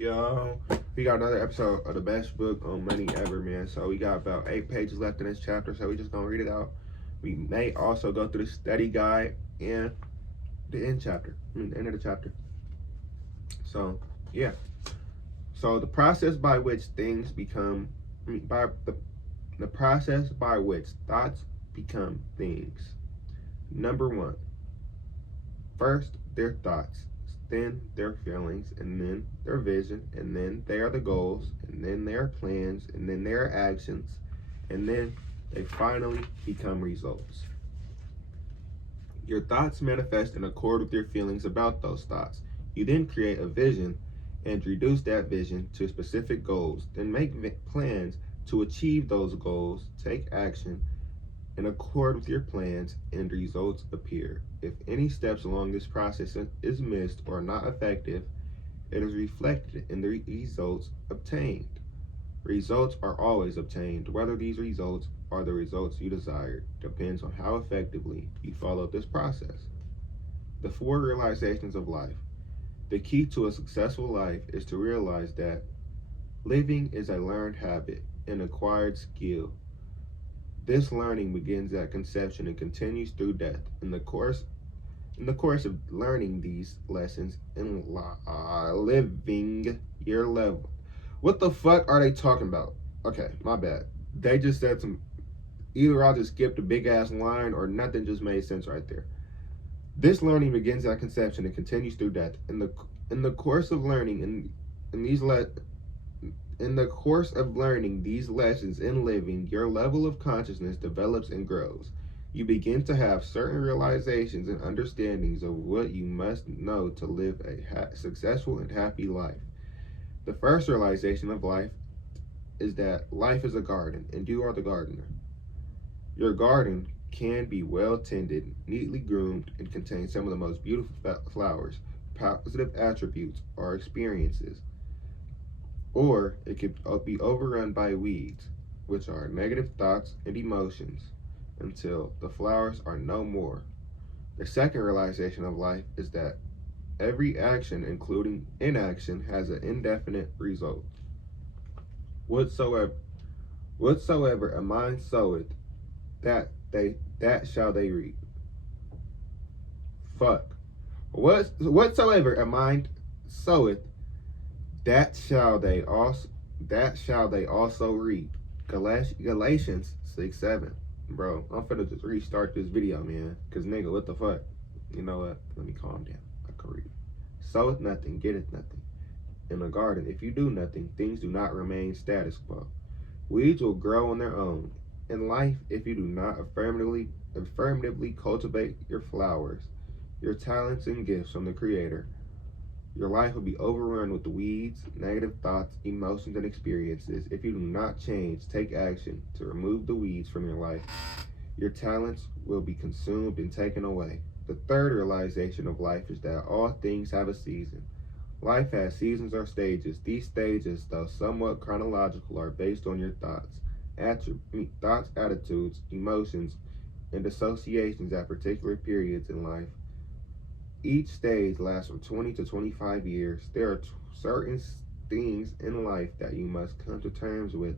Yo, we got another episode of the best book on money ever, man. So we got about 8 pages left in this chapter, so we just gonna read it out. We may also go through the study guide and the end chapter. The end of the chapter. So yeah. So the process by which things become, by the process by which thoughts become things. Number one, first their thoughts, then their feelings, and then their vision, and then they are the goals, and then their plans, and then their actions, and then they finally become results. Your thoughts manifest in accord with your feelings about those thoughts. You then create a vision and reduce that vision to specific goals, then make plans to achieve those goals, take action in accord with your plans, and results appear. If any steps along this process is missed or not effective, it is reflected in the results obtained. Results are always obtained. Whether these results are the results you desired depends on how effectively you follow this process. The 4 realizations of life. The key to a successful life is to realize that living is a learned habit, an acquired skill. This learning begins at conception and continues through death. In the course of learning these lessons in living your level. What the fuck are they talking about? Okay, my bad. They just said some. Either I just skipped a big ass line or nothing just made sense right there. This learning begins at conception and continues through death. In the course of learning in the course of learning these lessons in living, your level of consciousness develops and grows. You begin to have certain realizations and understandings of what you must know to live a successful and happy life. The first realization of life is that life is a garden, and you are the gardener. Your garden can be well tended, neatly groomed, and contain some of the most beautiful flowers, positive attributes, or experiences. Or it could be overrun by weeds, which are negative thoughts and emotions, until the flowers are no more. The second realization of life is that every action, including inaction, has an indefinite result. Whatsoever a mind soweth, that shall they reap. Fuck. Whatsoever a mind soweth, that shall they also reap. Galatians 6:7. Bro, I'm finna just restart this video, man. Cause nigga, what the fuck? You know what? Let me calm down. I can read. Soweth nothing, getteth nothing. In a garden, if you do nothing, things do not remain status quo. Weeds will grow on their own. In life, if you do not affirmatively cultivate your flowers, your talents and gifts from the Creator, your life will be overrun with weeds, negative thoughts, emotions, and experiences. If you do not change, take action to remove the weeds from your life, your talents will be consumed and taken away. The third realization of life is that all things have a season. Life has seasons or stages. These stages, though somewhat chronological, are based on your thoughts, attitudes, emotions, and associations at particular periods in life. Each stage lasts from 20 to 25 years. There are certain things in life that you must come to terms with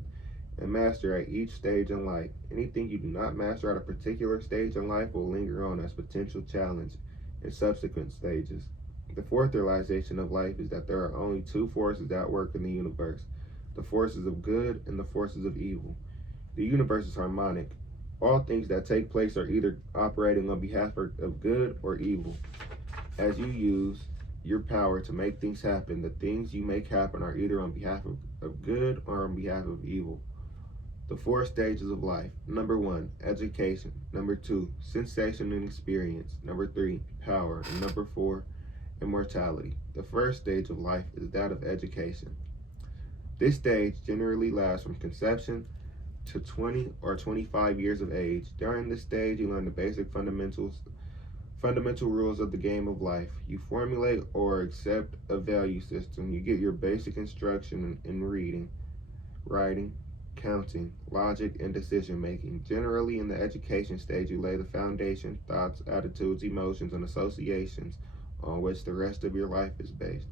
and master at each stage in life. Anything you do not master at a particular stage in life will linger on as potential challenge in subsequent stages. The fourth realization of life is that there are only 2 forces at work in the universe, the forces of good and the forces of evil. The universe is harmonic. All things that take place are either operating on behalf of good or evil. As you use your power to make things happen, the things you make happen are either on behalf of good or on behalf of evil. The 4 stages of life. Number 1, education. Number 2, sensation and experience. Number 3, power. And number 4, immortality. The first stage of life is that of education. This stage generally lasts from conception to 20 or 25 years of age. During this stage, you learn the basic fundamental rules of the game of life. You formulate or accept a value system. You get your basic instruction in reading, writing, counting, logic, and decision making. Generally, in the education stage, you lay the foundation, thoughts, attitudes, emotions, and associations on which the rest of your life is based.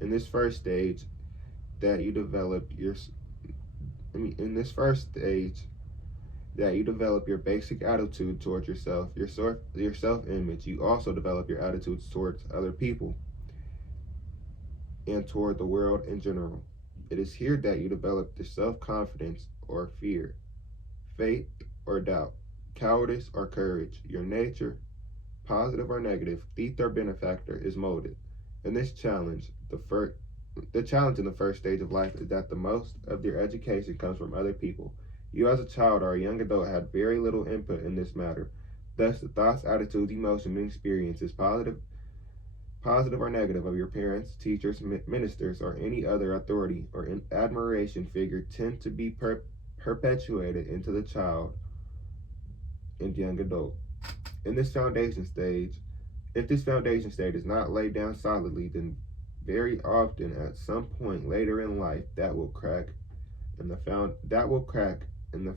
In this first stage, that you develop in this first stage, that you develop your basic attitude towards yourself, your self-image. You also develop your attitudes towards other people and toward the world in general. It is here that you develop the self-confidence or fear, faith or doubt, cowardice or courage. Your nature, positive or negative, thief or benefactor, is molded. In this challenge, the challenge in the first stage of life is that the most of your education comes from other people. You as a child or a young adult had very little input in this matter. Thus, the thoughts, attitudes, emotions, and experiences, positive or negative, of your parents, teachers, ministers, or any other authority or admiration figure tend to be perpetuated into the child and young adult. In this foundation stage, if this foundation stage is not laid down solidly, then very often at some point later in life that will crack and the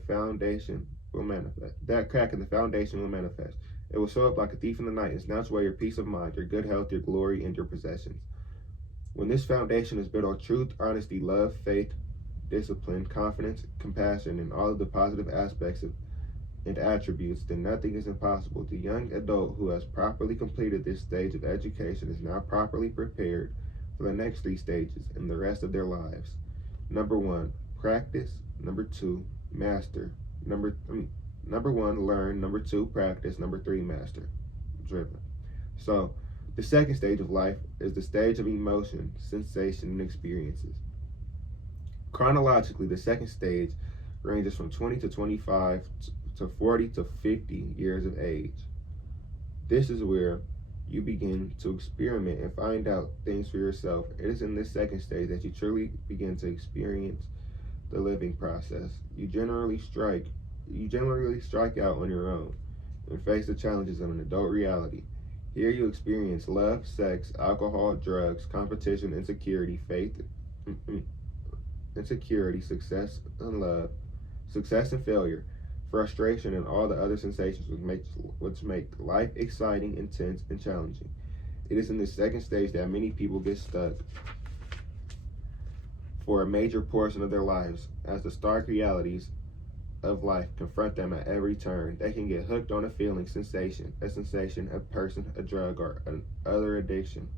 foundation will manifest. That crack in the foundation will manifest. It will show up like a thief in the night and snatch away your peace of mind, your good health, your glory, and your possessions. When this foundation is built on truth, honesty, love, faith, discipline, confidence, compassion, and all of the positive aspects and attributes, then nothing is impossible. The young adult who has properly completed this stage of education is now properly prepared for the next three stages in the rest of their lives. Number 1, practice. Number 2, master. Number 1, learn. Number 2, practice. Number 3, master. Driven. So, the second stage of life is the stage of emotion, sensation, and experiences. Chronologically, the second stage ranges from 20 to 25 to 40 to 50 years of age. This is where you begin to experiment and find out things for yourself. It is in this second stage that you truly begin to experience the living process. You generally strike out on your own and face the challenges of an adult reality. Here you experience love, sex, alcohol, drugs, competition, insecurity, success and failure, frustration, and all the other sensations which make life exciting, intense, and challenging. It is in this second stage that many people get stuck for a major portion of their lives, as the stark realities of life confront them at every turn. They can get hooked on a feeling, a sensation, a person, a drug, or another addiction.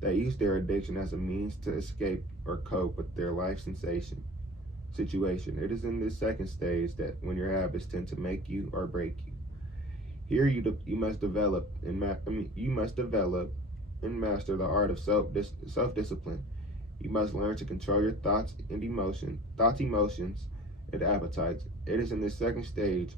They use their addiction as a means to escape or cope with their life situation. It is in this second stage that when your habits tend to make you or break you. Here you must develop and master the art of self-discipline. You must learn to control your thoughts, emotions, and appetites. It is in this second stage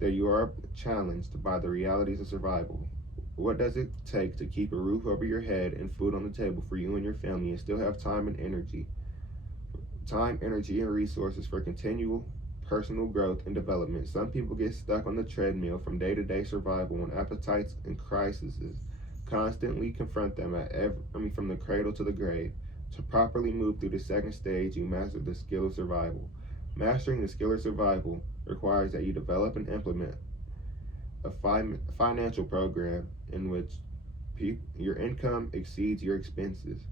that you are challenged by the realities of survival. What does it take to keep a roof over your head and food on the table for you and your family and still have time, energy, and resources for continual personal growth and development? Some people get stuck on the treadmill from day-to-day survival when appetites and crises constantly confront them from the cradle to the grave. To properly move through the second stage, you master the skill of survival. Mastering the skill of survival requires that you develop and implement a financial program in which your income exceeds your expenses.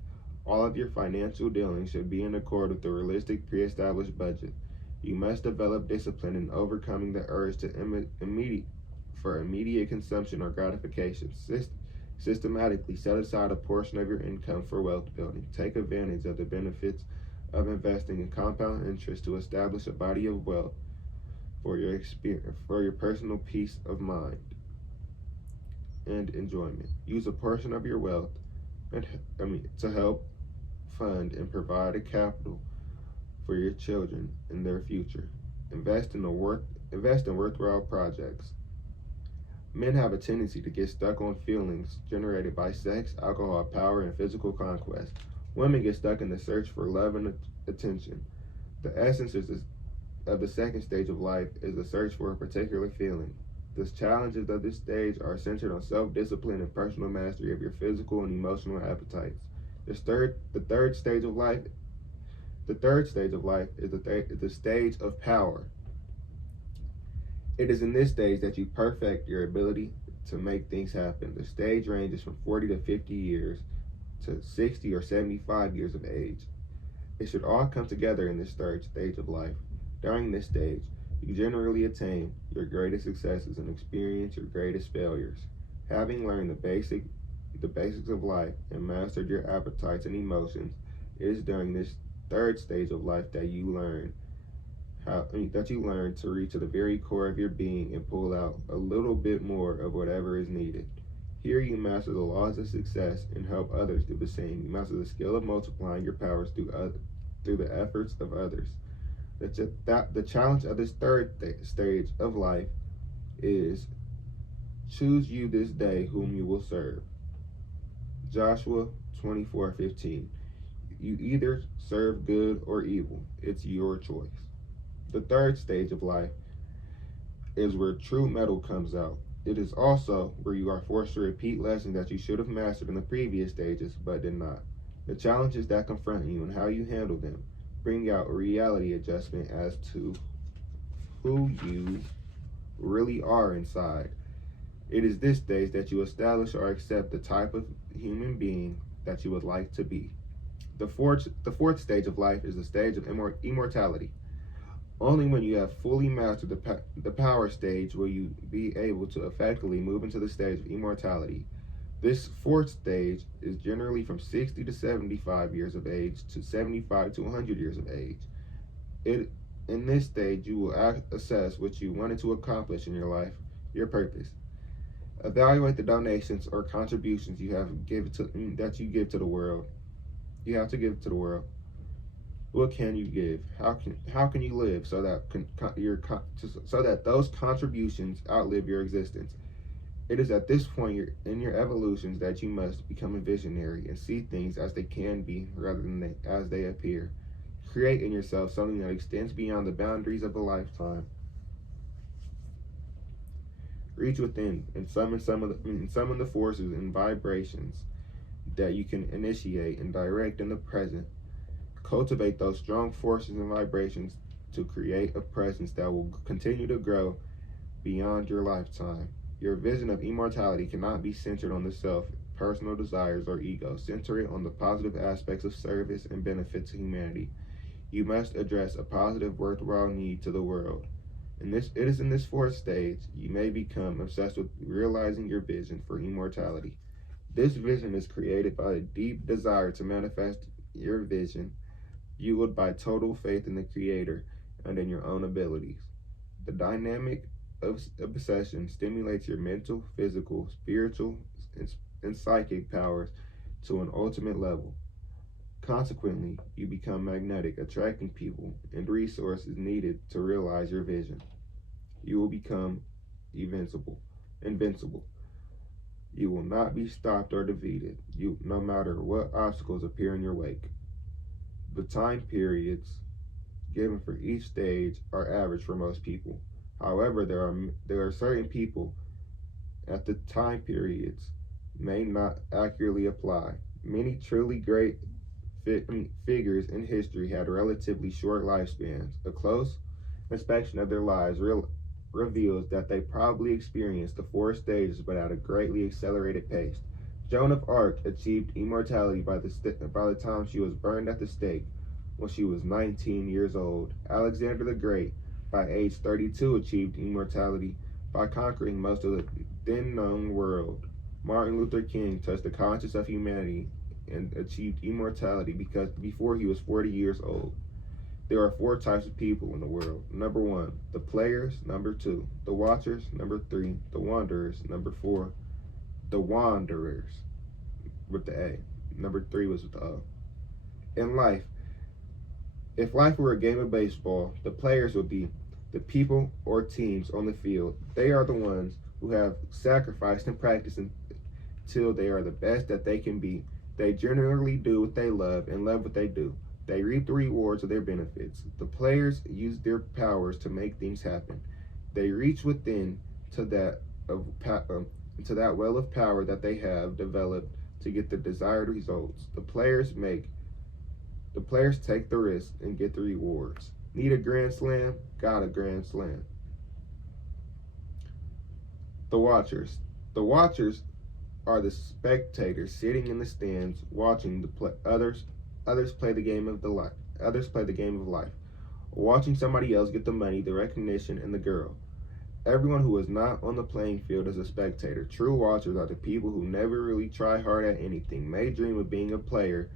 All of your financial dealings should be in accord with the realistic pre-established budget. You must develop discipline in overcoming the urge to immediate consumption or gratification. Systematically set aside a portion of your income for wealth building. Take advantage of the benefits of investing in compound interest to establish a body of wealth for your personal peace of mind and enjoyment. Use a portion of your wealth to help fund and provide a capital for your children and their future. Invest in worthwhile projects. Men have a tendency to get stuck on feelings generated by sex, alcohol, power, and physical conquest. Women get stuck in the search for love and attention. The essence of the second stage of life is the search for a particular feeling. The challenges of this stage are centered on self-discipline and personal mastery of your physical and emotional appetites. The third stage of life is the stage of power. It is in this stage that you perfect your ability to make things happen. The stage ranges from 40 to 50 years to 60 or 75 years of age. It should all come together in this third stage of life. During this stage, you generally attain your greatest successes and experience your greatest failures. Having learned the basics of life and mastered your appetites and emotions, it is during this third stage of life that you learn to reach to the very core of your being and pull out a little bit more of whatever is needed. Here you master the laws of success and help others do the same. You master the skill of multiplying your powers through the efforts of others. The challenge of this third stage of life is choose you this day whom you will serve. Joshua 24:15. You either serve good or evil. It's your choice. The third stage of life is where true mettle comes out. It is also where you are forced to repeat lessons that you should have mastered in the previous stages but did not. The challenges that confront you and how you handle them bring out a reality adjustment as to who you really are inside. It is this stage that you establish or accept the type of human being that you would like to be. The fourth stage of life is the stage of immortality. Only when you have fully mastered the power stage will you be able to effectively move into the stage of immortality. This fourth stage is generally from 60 to 75 years of age to 75 to 100 years of age. In this stage, you will assess what you wanted to accomplish in your life, your purpose. Evaluate the donations or contributions that you give to the world. You have to give to the world. What can you give? How can you live so that those contributions outlive your existence? It is at this point in your evolutions that you must become a visionary and see things as they can be rather than as they appear. Create in yourself something that extends beyond the boundaries of a lifetime. Reach within and summon the forces and vibrations that you can initiate and direct in the present. Cultivate those strong forces and vibrations to create a presence that will continue to grow beyond your lifetime. Your vision of immortality cannot be centered on the self, personal desires, or ego. Center it on the positive aspects of service and benefit to humanity. You must address a positive, worthwhile need to the world. It is in this fourth stage you may become obsessed with realizing your vision for immortality. This vision is created by a deep desire to manifest your vision, fueled by total faith in the Creator and in your own abilities. The dynamic of obsession stimulates your mental, physical, spiritual, and psychic powers to an ultimate level. Consequently, you become magnetic, attracting people and resources needed to realize your vision. You will become invincible. You will not be stopped or defeated, no matter what obstacles appear in your wake. The time periods given for each stage are average for most people. However, there are certain people at the time periods may not accurately apply. Many truly great figures in history had relatively short lifespans. A close inspection of their lives reveals that they probably experienced the four stages but at a greatly accelerated pace. Joan of Arc achieved immortality by the time she was burned at the stake when she was 19 years old. Alexander the Great, by age 32, achieved immortality by conquering most of the then known world. Martin Luther King touched the conscience of humanity and achieved immortality before he was 40 years old. There are four types of people in the world. Number 1, the players. Number 2, the watchers. Number 3, the wanderers. Number 4, the wanderers with the A. Number 3 was with the O. In life, if life were a game of baseball, the players would be the people or teams on the field. They are the ones who have sacrificed and practiced until they are the best that they can be. They generally do what they love and love what they do. They reap the rewards of their benefits. The players use their powers to make things happen. They reach within to that well of power that they have developed to get the desired results. The players take the risk and get the rewards. Need a grand slam? Got a grand slam. The watchers. The watchers are the spectators sitting in the stands watching others play the game of others play the game of life, watching somebody else get the money, the recognition, and the girl. Everyone who is not on the playing field is a spectator. True watchers are the people who never really try hard at anything, may dream of being a player,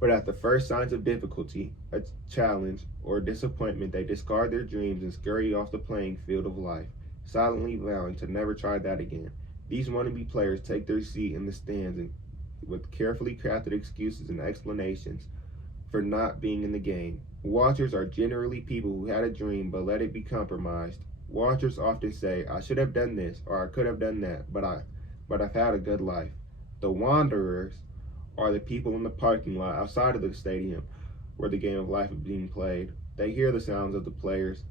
but at the first signs of difficulty, a challenge, or disappointment, they discard their dreams and scurry off the playing field of life, silently vowing to never try that again. These wannabe players take their seat in the stands and with carefully crafted excuses and explanations for not being in the game. Watchers are generally people who had a dream but let it be compromised. Watchers often say, I should have done this or I could have done that, but I've had a good life. The wanderers are the people in the parking lot outside of the stadium where the game of life is being played. They hear the sounds of the players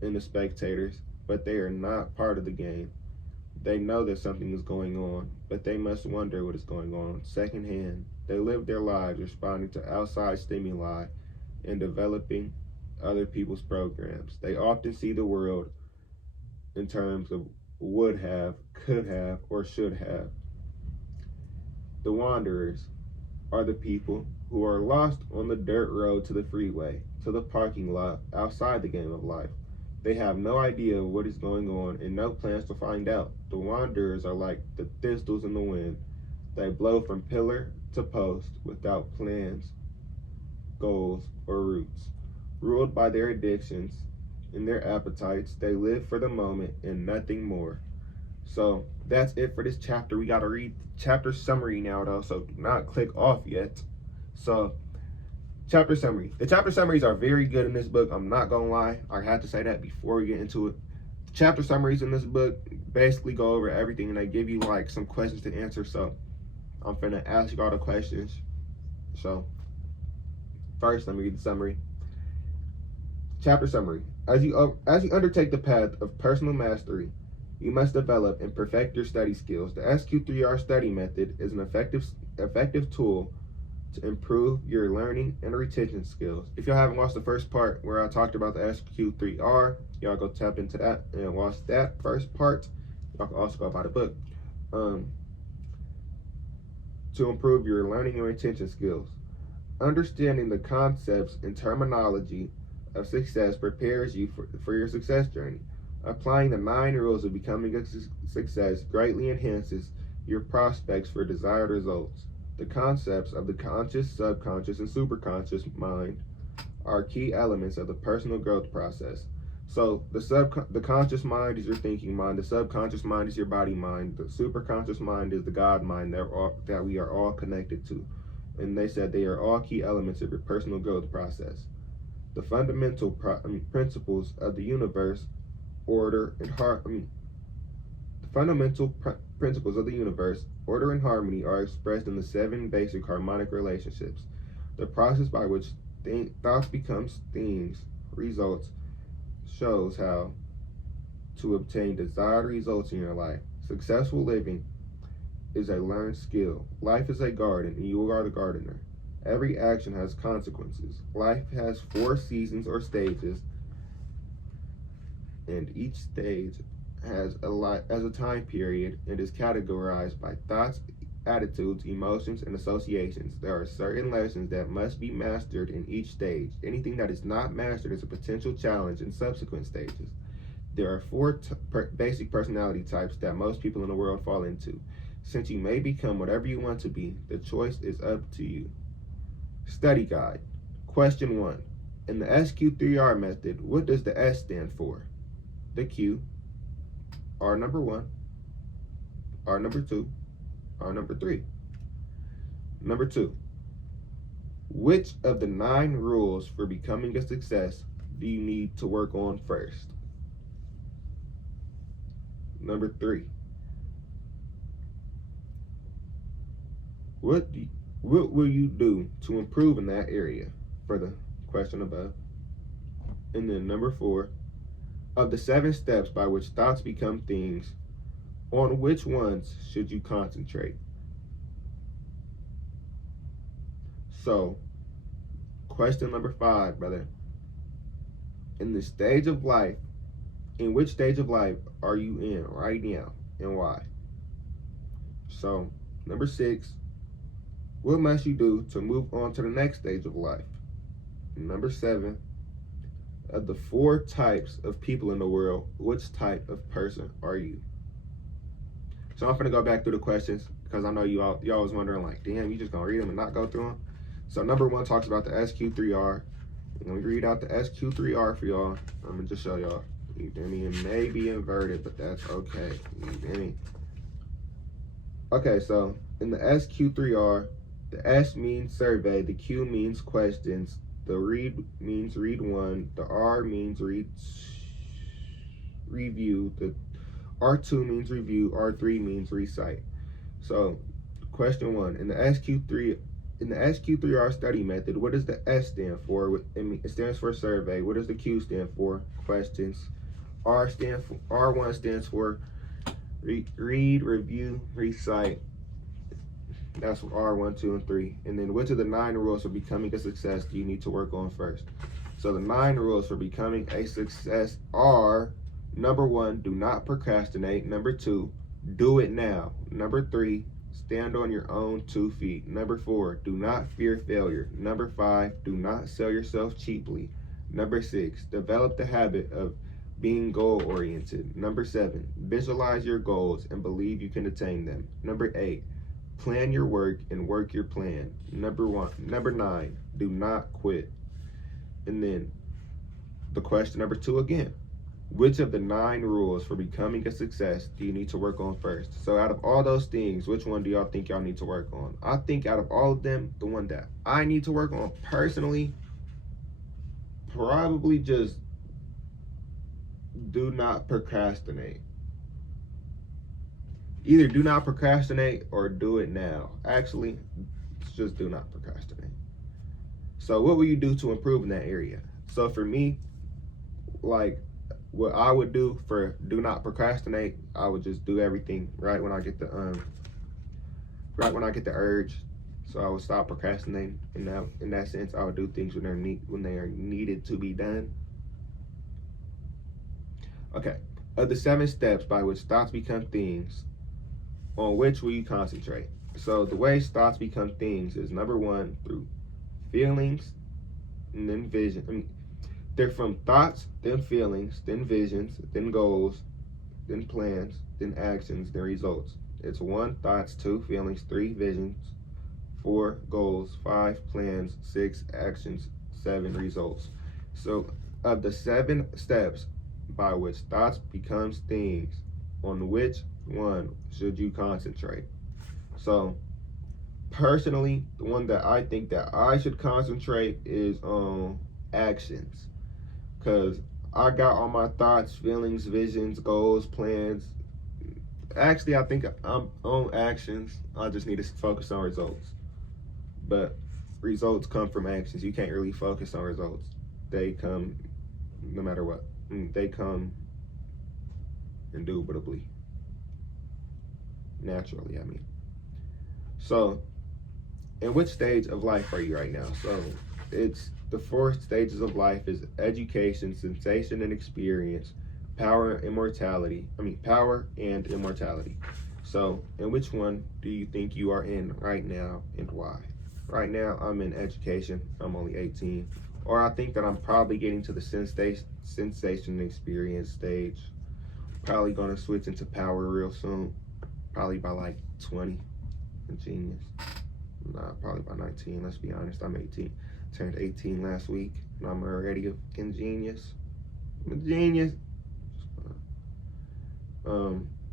and the spectators, but they are not part of the game. They know that something is going on, but they must wonder what is going on secondhand. They live their lives responding to outside stimuli and developing other people's programs. They often see the world in terms of would have, could have, or should have. The wanderers are the people who are lost on the dirt road to the freeway, to the parking lot outside the game of life. They have no idea what is going on and no plans to find out. The wanderers are like the thistles in the wind. They blow from pillar to post without plans, goals, or roots. Ruled by their addictions and their appetites, they live for the moment and nothing more. So that's it for this chapter. We got to read chapter summary now, though, so do not click off yet. So, chapter summary. The chapter summaries are very good in this book. I'm not going to lie. I had to say that before we get into it. The chapter summaries in this book basically go over everything, and they give you, like, some questions to answer. So, I'm finna ask you all the questions. So, first, let me read the summary. Chapter summary. As you undertake the path of personal mastery, you must develop and perfect your study skills. The SQ3R study method is an effective tool to improve your learning and retention skills. If y'all haven't watched the first part where I talked about the SQ3R, y'all go tap into that and watch that first part. Y'all can also go buy the book. To improve your learning and retention skills. Understanding the concepts and terminology of success prepares you for your success journey. Applying the 9 rules of becoming a success greatly enhances your prospects for desired results. The concepts of the conscious, subconscious, and superconscious mind are key elements of the personal growth process. So the conscious mind is your thinking mind, the subconscious mind is your body mind, the superconscious mind is the God mind that we are all connected to. And they said they are all key elements of your personal growth process. The fundamental principles of the universe, order and principles of the universe, order and harmony, are expressed in the 7 basic harmonic relationships. The process by which thoughts becomes things, results, shows how to obtain desired results in your life. Successful living is a learned skill. Life is a garden, and you are the gardener. Every action has consequences. Life has 4 seasons or stages, and each stage has a time period and is categorized by thoughts, attitudes, emotions, and associations. There are certain lessons that must be mastered in each stage. Anything that is not mastered is a potential challenge in subsequent stages. There are 4 basic personality types that most people in the world fall into. Since you may become whatever you want to be, the choice is up to you. Study guide. Question 1. In the SQ3R method, what does the S stand for? The Q, R number 1, R number 2, R number 3. Number 2. Which of the 9 rules for becoming a success do you need to work on first? Number 3. What will you do to improve in that area for the question above? And then number 4. Of the 7 steps by which thoughts become things, on which ones should you concentrate? So, question number 5, brother. In which stage of life are you in right now, and why? So, number 6, what must you do to move on to the next stage of life? Number 7, of the 4 types of people in the world, which type of person are you? So I'm gonna go back through the questions because I know y'all was wondering like, damn, you just gonna read them and not go through them. So number 1 talks about the SQ3R. Let me read out the SQ3R for y'all. I'm gonna just show y'all. You feel me? It may be inverted, but that's okay. You feel me? Okay, so in the SQ3R, the S means survey, the Q means questions, the read means read one, the R means review, the R2 means review, R3 means recite. So question 1, in the SQ3R study method, what does the S stand for? It stands for survey. What does the Q stand for? Questions. R1 stands for read, review, recite. That's R1, 2, and 3. And then which of the 9 rules for becoming a success do you need to work on first? So the 9 rules for becoming a success are: number 1, do not procrastinate. Number 2, do it now. Number 3, stand on your own 2 feet. Number 4, do not fear failure. Number 5, do not sell yourself cheaply. Number 6, develop the habit of being goal-oriented. Number 7, visualize your goals and believe you can attain them. Number 8, plan your work and work your plan. Number 9, do not quit. And then the question number 2 again. Which of the 9 rules for becoming a success do you need to work on first? So out of all those things, which one do y'all think y'all need to work on? I think out of all of them, the one that I need to work on personally, probably just do not procrastinate. Either do not procrastinate or do it now. Actually, it's just do not procrastinate. So what will you do to improve in that area? So for me, like what I would do for do not procrastinate, I would just do everything right when I get the urge. So I would stop procrastinating. In that sense, I would do things when they are needed to be done. Okay, of the 7 steps by which thoughts become things, on which will you concentrate? So the way thoughts become things is number 1, through feelings and then vision. They're from thoughts, then feelings, then visions, then goals, then plans, then actions, then results. It's 1, thoughts, 2, feelings, 3, visions, 4, goals, 5, plans, 6, actions, 7, results. So of the 7 steps by which thoughts becomes things, on which one should you concentrate? So personally, the one that I think that I should concentrate is on actions, because I got all my thoughts, feelings, visions, goals, plans. Actually, I think I'm on actions. I just need to focus on results. But results come from actions. You can't really focus on results. They come no matter what. They come indubitably. Naturally, I mean. So, in which stage of life are you right now? So, it's the 4 stages of life is education, sensation and experience, power and immortality. Power and immortality. So, in which one do you think you are in right now and why? Right now, I'm in education. I'm only 18. Or I think that I'm probably getting to the sensation and experience stage. Probably going to switch into power real soon. Probably by like 20. A genius. Nah, probably by 19. Let's be honest. I'm 18. Turned 18 last week. And I'm already a fucking genius. I'm a genius.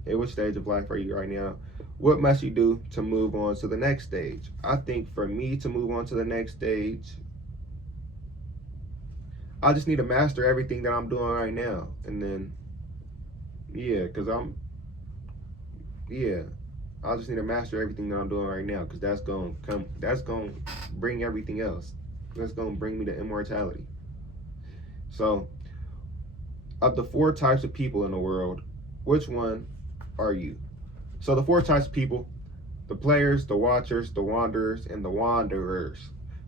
At which stage of life are you right now? What must you do to move on to the next stage? I think for me to move on to the next stage, I just need to master everything that I'm doing right now. And then, I just need to master everything that I'm doing right now, because that's going to bring everything else. That's going to bring me to immortality. So, of the 4 types of people in the world, which one are you? So the 4 types of people: the players, the watchers, the wanderers, and the wanderers.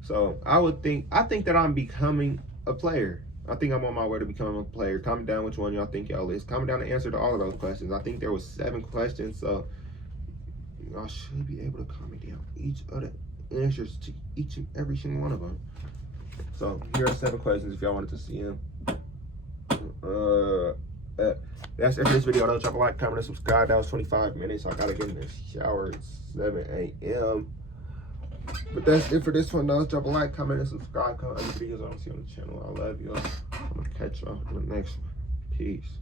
So I think that I'm becoming a player. I think I'm on my way to becoming a player. Comment down which one y'all think y'all is. Comment down the answer to all of those questions. I think there was 7 questions, so y'all should be able to comment down each of the answers to each and every single one of them. So here are 7 questions if y'all wanted to see them. That's it for this video. Don't drop a like, comment, and subscribe. That was 25 minutes. I gotta get in the shower. It's 7 a.m. But that's it for this one. Don't drop a like, comment, and subscribe. Comment other videos I don't see on the channel. I love you. I'm gonna catch y'all in the next one. Peace.